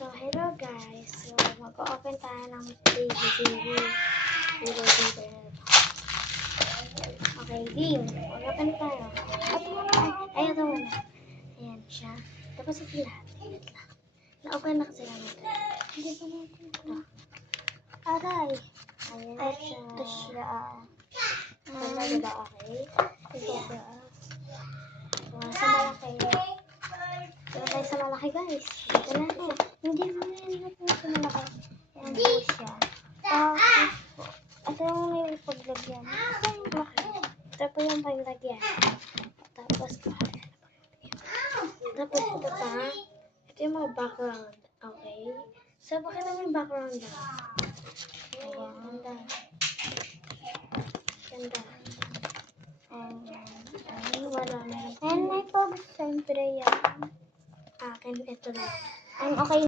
So, hello guys. So, mag-open tayo ng DVD. Okay, game. Mag-open tayo. Ay, ito muna. Ayan siya. Tapos ito lahat. Wait lang. Na-open na kasi namin ito. Hindi pa natin ito. Aray. Ayan siya. Ito siya. Ganda, diba? Okay. Ito siya. So, sa malaki. Ito tayo sa malaki guys. Ito na ito. Hindi mo yan natin sa malaki. Ayan po siya. Tapos po. Ito yung may paglagyan. Ito po yung paglagyan. Tapos po. Tapos ito pa. Ito yung mga background. Okay. So, bakit naman yung background na? Ayan. Ganda. Ganda. Ay, wala na. And may pag siyempre yan. Akin ito lang. And okay.